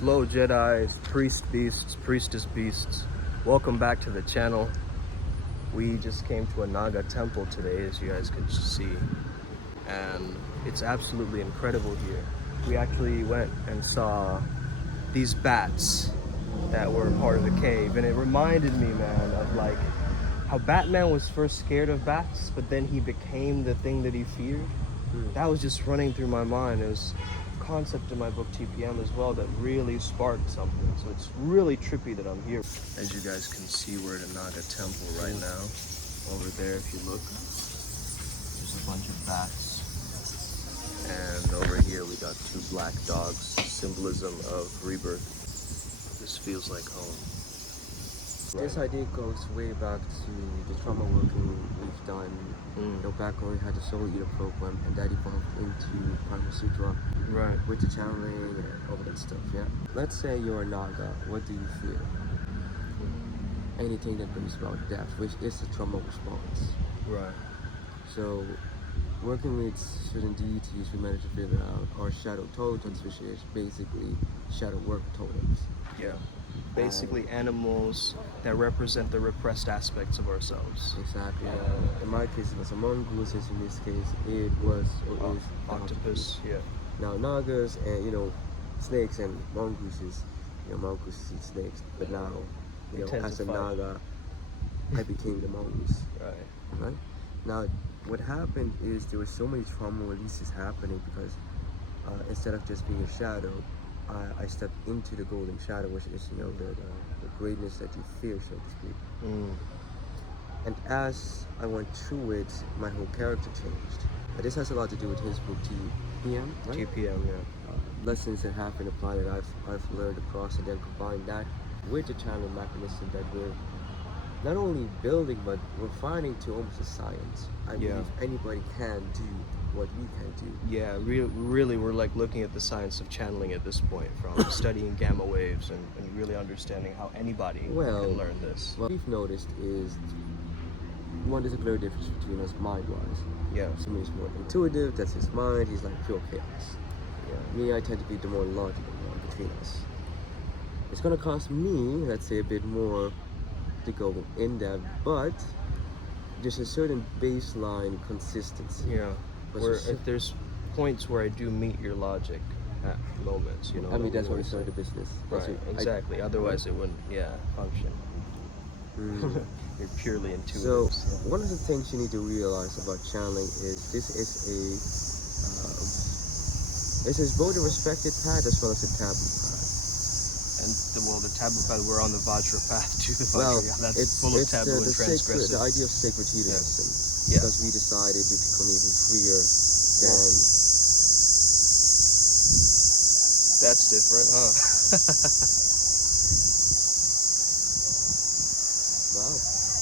Hello Jedis, priest beasts, priestess beasts. Welcome back to the channel. We just came to a Naga temple today, as you guys could see, and it's absolutely incredible here. We actually went and saw these bats that were part of the cave, and it reminded me, man, of like how Batman was first scared of bats, but then he became the thing that he feared. That was just running through my mind. It was concept in my book TPM as well that really sparked something. So it's really trippy that I'm here. As you guys can see, we're at a Naga temple right now. Over there, if you look, there's a bunch of bats. And over here we got two black dogs, symbolism of rebirth. This feels like home. This idea goes way back to the trauma working we've done. Back when we had the Soul Eater program, and that evolved into Primal Sutra, Right. with the channeling and all that stuff. Yeah. Let's say you're a Naga. What do you feel? Anything that brings about death, which is a trauma response. Right. So, working with certain deities, we managed to figure out our shadow totems, which is basically shadow work totems. Yeah. Basically animals that represent the repressed aspects of ourselves. Exactly. In my case, it was a mongoose. In this case, it was or is Octopus. Yeah. Now Nagas and snakes and mongooses. Mongooses eat snakes, but now as a Naga, I became the mongoose. Right. Now, what happened is there were so many trauma releases happening because instead of just being a shadow, I stepped into the golden shadow, which is the greatness that you fear, so to speak. And as I went through it, my whole character changed. This has a lot to do with his book TPM, right? TPM, yeah. Lessons that have been applied that I've learned across, and then combine that with the channel mechanism that we're not only building, but we're finding to almost a science. I believe anybody can do what we can do. Yeah, really we're like looking at the science of channeling at this point, from studying gamma waves and really understanding how anybody can learn this. What we've noticed is, one, there's a clear difference between us mind-wise. Yeah. Somebody's more intuitive, that's his mind, he's like pure chaos. Yeah. Me, I tend to be the more logical one between us. It's gonna cost me, let's say, a bit more to go in depth, but there's a certain baseline consistency. Yeah. Where if there's points where I do meet your logic at moments, I mean, that's why we started the business. Right, exactly. Otherwise it wouldn't, function. You're purely intuitive. So, one of the things you need to realize about channeling is this is both a respected path as well as a taboo path. And the taboo path, we're on the Vajra path to the Vajra. That's full of taboo and transgressive. The idea of sacred hedonism. Yeah. Because we decided to become even freer than... That's different, huh? Wow,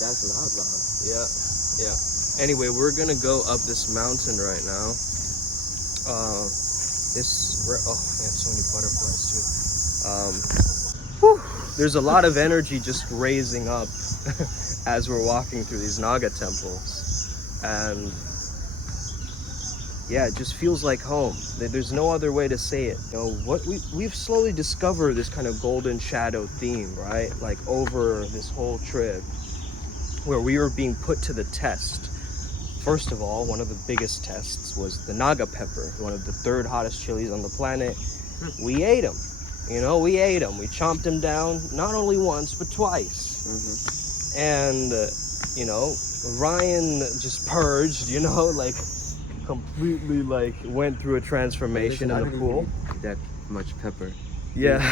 that's loud. Yeah. Anyway, we're gonna go up this mountain right now. So many butterflies too. There's a lot of energy just raising up as we're walking through these Naga temples. And yeah, it just feels like home. There's no other way to say it. What we've slowly discovered this kind of golden shadow theme, right? Like over this whole trip, where we were being put to the test. First of all, one of the biggest tests was the Naga pepper, one of the third hottest chilies on the planet. We ate them. We ate them. We chomped them down, not only once, but twice. And, Ryan just purged, completely, went through a transformation in the pool. That much pepper. Yeah.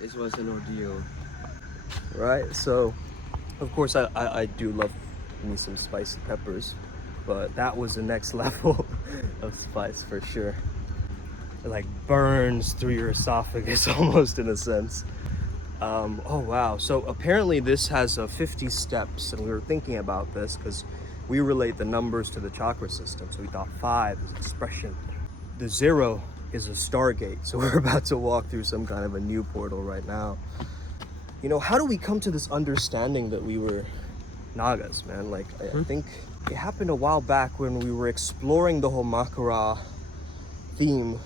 It was an ordeal. Right, so, of course, I do love me some spicy peppers, but that was the next level of spice for sure. It burns through your esophagus almost, in a sense. Oh wow, so apparently this has 50 steps, and we were thinking about this because we relate the numbers to the chakra system, so we thought 5 is expression. The 0 is a stargate, so we're about to walk through some kind of a new portal right now. How do we come to this understanding that we were Nagas, man? I think it happened a while back when we were exploring the whole Makara theme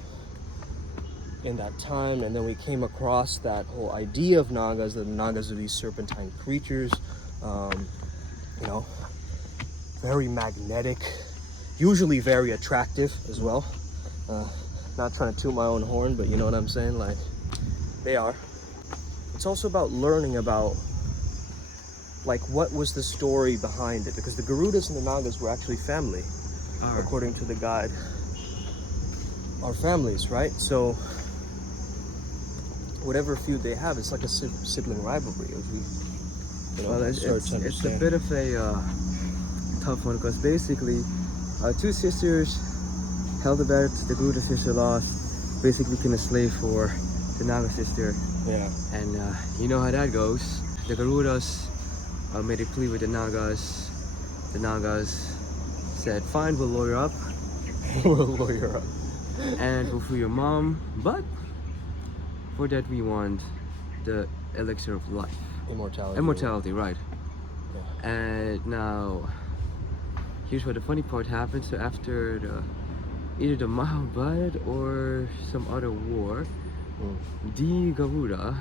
in that time, and then we came across that whole idea of Nagas, that the Nagas are these serpentine creatures, you know, very magnetic, usually very attractive as well. Not trying to toot my own horn, but you know what I'm saying, like, they are. It's also about learning about, like, what was the story behind it, because the Garudas and the Nagas were actually family, according to the guide. Our families, right? So whatever feud they have, it's like a sibling rivalry, as we, you know, well, it's a bit of a tough one, because basically two sisters held the bet, the Garuda sister lost, basically became a slave for the Naga sister. Yeah. And you know how that goes. The Garudas made a plea with the Nagas. The Nagas said, fine, we'll lawyer up. We'll lawyer up. And we'll free your mom, but for that we want the elixir of life. Immortality. Immortality, right. Yeah. And now, here's where the funny part happens. So after either the Mahabharata or some other war, the Garuda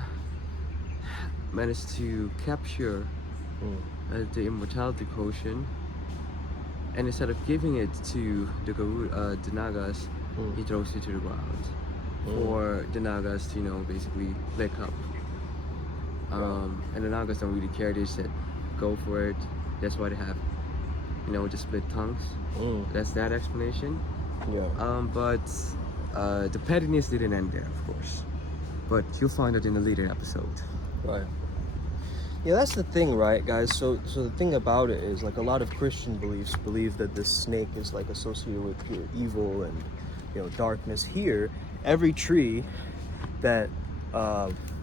managed to capture the immortality potion, and instead of giving it to the the Nagas, he throws it to the ground for the Nagas to, you know, basically lick up. And the Nagas don't really care. They said, go for it. That's why they have, you know, the split tongues. That's that explanation. Yeah. But the pettiness didn't end there, of course. But you'll find it in a later episode. Right. Yeah, that's the thing, right, guys? So the thing about it is, like, a lot of Christian beliefs believe that this snake is, like, associated with pure evil and, you know, darkness. Here, every tree that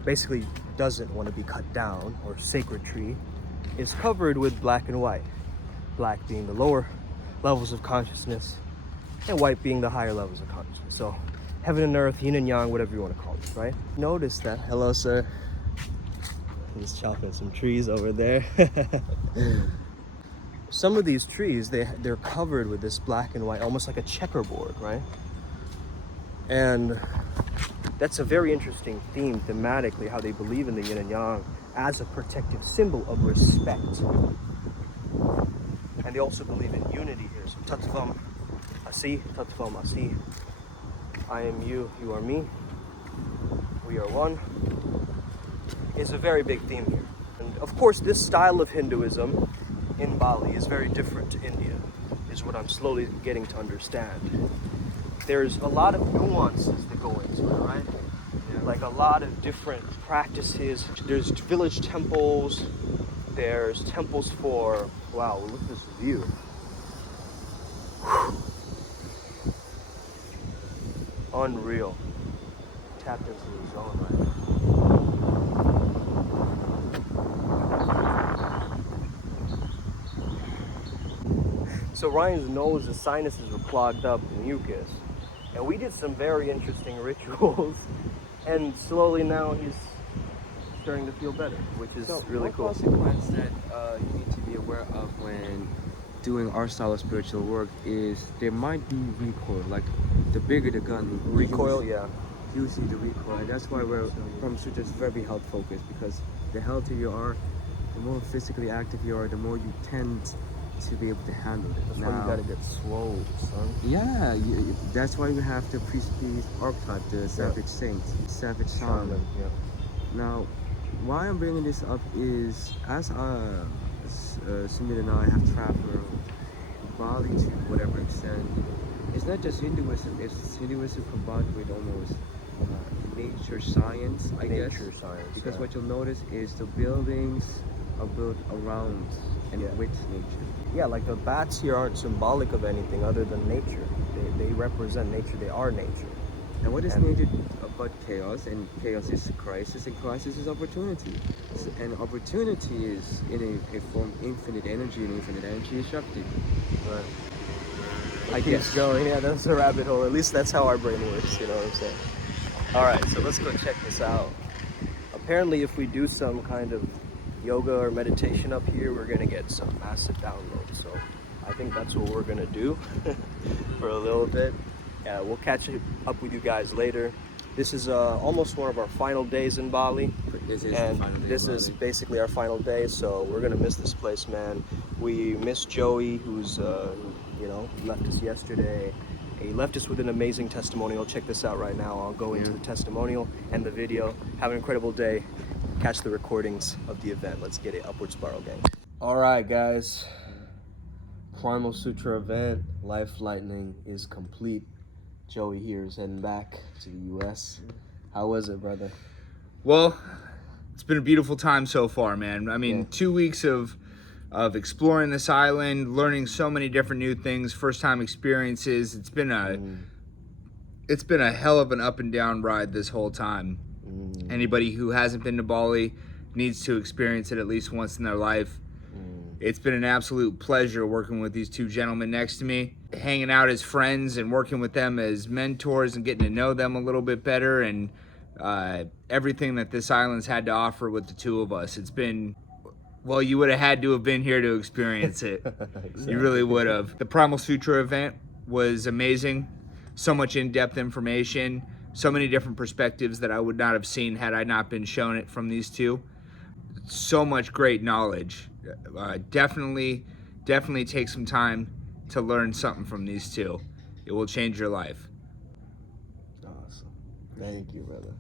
basically doesn't want to be cut down, or sacred tree, is covered with black and white. Black being the lower levels of consciousness, and white being the higher levels of consciousness. So heaven and earth, yin and yang, whatever you want to call it, right? Notice that. Hello, sir. I'm just chopping some trees over there. Some of these trees, they're covered with this black and white, almost like a checkerboard, right? And that's a very interesting theme thematically, how they believe in the yin and yang as a protective symbol of respect. And they also believe in unity here. So Tattvam Asi, Tattvam Asi. I am you, you are me. We are one. Is a very big theme here. And of course, this style of Hinduism in Bali is very different to India, is what I'm slowly getting to understand. There's a lot of nuances that go into it, right? Yeah. Like a lot of different practices. There's village temples. There's temples for, wow, look at this view. Unreal. Tapped into the zone right now. So Ryan's nose, his sinuses were clogged up with mucus. And we did some very interesting rituals. And slowly now he's starting to feel better, which is really cool. One consequence that you need to be aware of when doing our style of spiritual work is there might be recoil. Like, the bigger the gun, recoil, yeah. You see the recoil. And that's why we're from Jitters very health focused, because the healthier you are, the more physically active you are, the more you tend to be able to handle it. That's why you gotta get swole, son. Yeah, that's why we have the priest archetype, the savage saint, savage shaman. Yeah. Now, why I'm bringing this up is, as Sumit and I have traveled Bali to whatever extent, it's not just Hinduism, it's Hinduism combined with almost nature science, I guess. Nature science, because what you'll notice is the buildings are built around and with nature. Yeah, like the bats here aren't symbolic of anything other than nature. They represent nature, they are nature. And what is nature but chaos? And chaos is crisis, and crisis is opportunity. And opportunity is in a form infinite energy, and infinite energy is Shakti. Right. I guess. Going, yeah, that's a rabbit hole. At least that's how our brain works, you know what I'm saying? Alright, so let's go check this out. Apparently if we do some kind of yoga or meditation up here, we're gonna get some massive downloads. So I think that's what we're gonna do for a little bit. We'll catch up with you guys later. This is almost one of our final days in Bali. This is and the final day this of is Bali. basically our final day, so we're gonna miss this place, man. We miss Joey, who's you know, left us yesterday. He left us with an amazing testimonial. Check this out right now. I'll go into the testimonial and the video. Have an incredible day. Catch the recordings of the event. Let's get it. Upward Spiral Gang. All right, guys. Primal Sutra event, Life Lightning is complete. Joey here is heading back to the U.S. How was it, brother? Well, it's been a beautiful time so far, man. I mean, 2 weeks of exploring this island, learning so many different new things, first time experiences. It's been a hell of an up and down ride this whole time. Anybody who hasn't been to Bali needs to experience it at least once in their life. It's been an absolute pleasure working with these two gentlemen next to me, hanging out as friends and working with them as mentors and getting to know them a little bit better, and everything that this island's had to offer with the two of us. It's been, well, you would have had to have been here to experience it. Exactly. You really would have. The Primal Sutra event was amazing. So much in-depth information, so many different perspectives that I would not have seen had I not been shown it from these two. So much great knowledge. Definitely take some time to learn something from these two. It will change your life. Awesome. Thank you, brother.